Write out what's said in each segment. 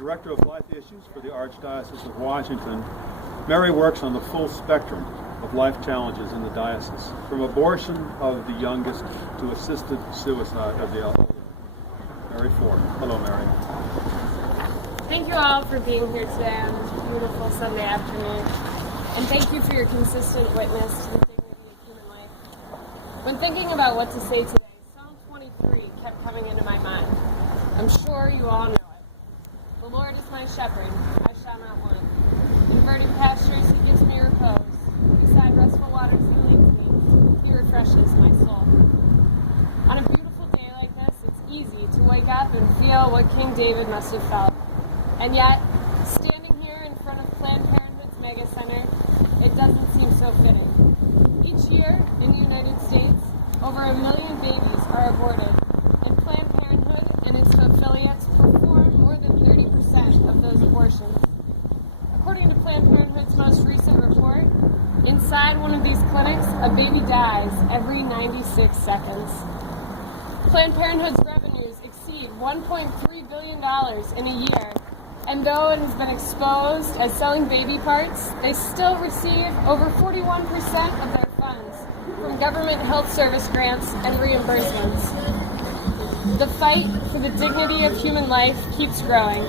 Director of Life Issues for the Archdiocese of Washington, Mary works on the full spectrum of life challenges in the diocese, from abortion of the youngest to assisted suicide of the elderly. Mary Forr. Hello, Mary. Thank you all for being here today on this beautiful Sunday afternoon. And thank you for your consistent witness to the dignity of human life. When thinking about what to say today, Psalm 23 kept coming into my mind. I'm sure you all know it. The Lord is my shepherd, I shall not want. In verdant pastures he gives me repose. Beside restful waters he leads me. He refreshes my soul. On a beautiful day like this, it's easy to wake up and feel what King David must have felt. And yet, standing here in front of Planned Parenthood's Mega Center, it doesn't seem so fitting. Each year in the United States, over 1 million babies are aborted, and Planned Parenthood and its affiliates perform more than 30% of those abortions. According to Planned Parenthood's most recent report, inside one of these clinics, a baby dies every 96 seconds. Planned Parenthood's revenues exceed $1.3 billion in a year, and though it has been exposed as selling baby parts, they still receive over 41% of their funds from government health service grants and reimbursements. The fight for the dignity of human life keeps growing.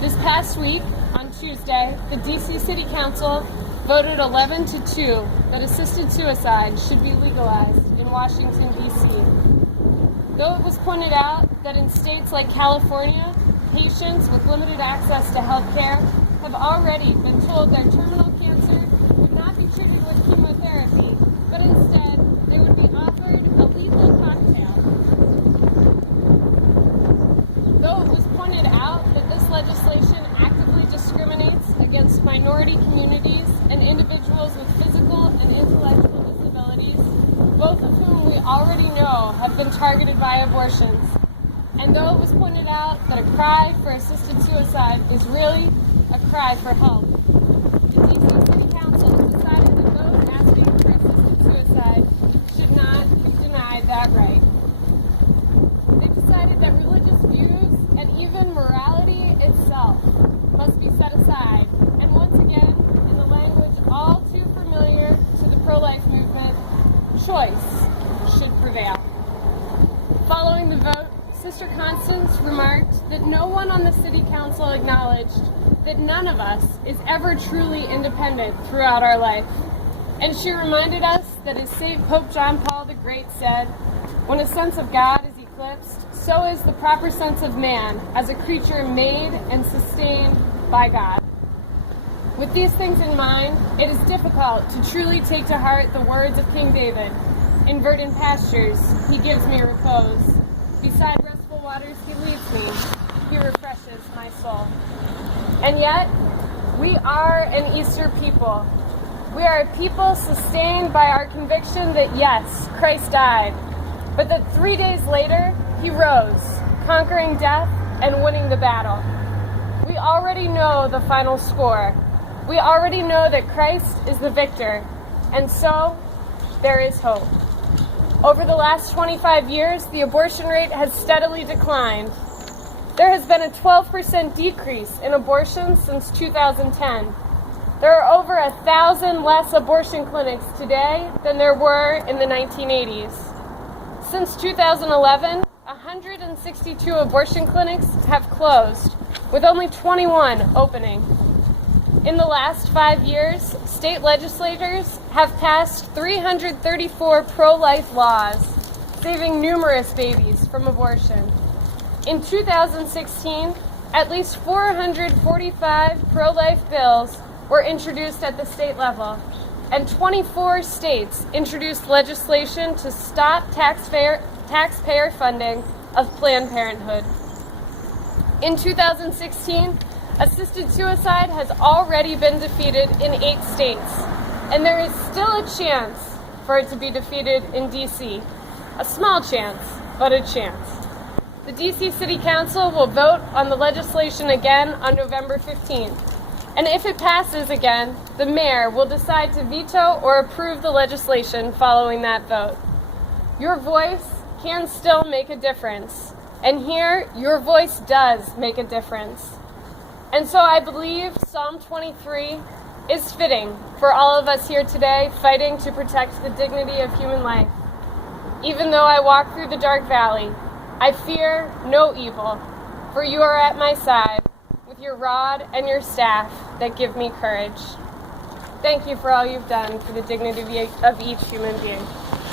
This past week, on Tuesday, the D.C. City Council voted 11-2 that assisted suicide should be legalized in Washington, D.C. Though it was pointed out that in states like California, patients with limited access to health care have already been told their terminal cancer would not be treated with chemotherapy, but instead they would be offered a lethal cocktail. Though it was pointed out that this legislation actively discriminates against minority communities and individuals with physical and intellectual disabilities, both of whom we already know have been targeted by abortions. And though it was pointed out that a cry for assisted suicide is really a cry for help, the D.C. City Council decided that those asking for assisted suicide should not be denied that right. They decided that religious views and even morality itself must be set aside, and once again, in the language all too familiar to the pro-life movement, choice should prevail. Following the vote, Sister Constance remarked that no one on the City Council acknowledged that none of us is ever truly independent throughout our life. And she reminded us that as St. Pope John Paul the Great said, when a sense of God is eclipsed, so is the proper sense of man as a creature made and sustained by God. With these things in mind, it is difficult to truly take to heart the words of King David. In verdant pastures, he gives me repose. Beside restful waters, he leads me. He refreshes my soul. And yet, we are an Easter people. We are a people sustained by our conviction that yes, Christ died, but that 3 days later, he rose, conquering death and winning the battle. We already know the final score. We already know that Christ is the victor, and so there is hope. Over the last 25 years, the abortion rate has steadily declined. There has been a 12% decrease in abortions since 2010. There are over 1,000 less abortion clinics today than there were in the 1980s. Since 2011, 162 abortion clinics have closed, with only 21 opening. In the last 5 years, state legislators have passed 334 pro-life laws, saving numerous babies from abortion. In 2016, at least 445 pro-life bills were introduced at the state level, and 24 states introduced legislation to stop taxpayer funding of Planned Parenthood. In 2016, assisted suicide has already been defeated in 8 states, and there is still a chance for it to be defeated in D.C. A small chance, but a chance. The D.C. City Council will vote on the legislation again on November 15th, and if it passes again, the mayor will decide to veto or approve the legislation following that vote. Your voice can still make a difference, and here, your voice does make a difference. And so I believe Psalm 23 is fitting for all of us here today, fighting to protect the dignity of human life. Even though I walk through the dark valley, I fear no evil, for you are at my side, with your rod and your staff that give me courage. Thank you for all you've done for the dignity of each human being.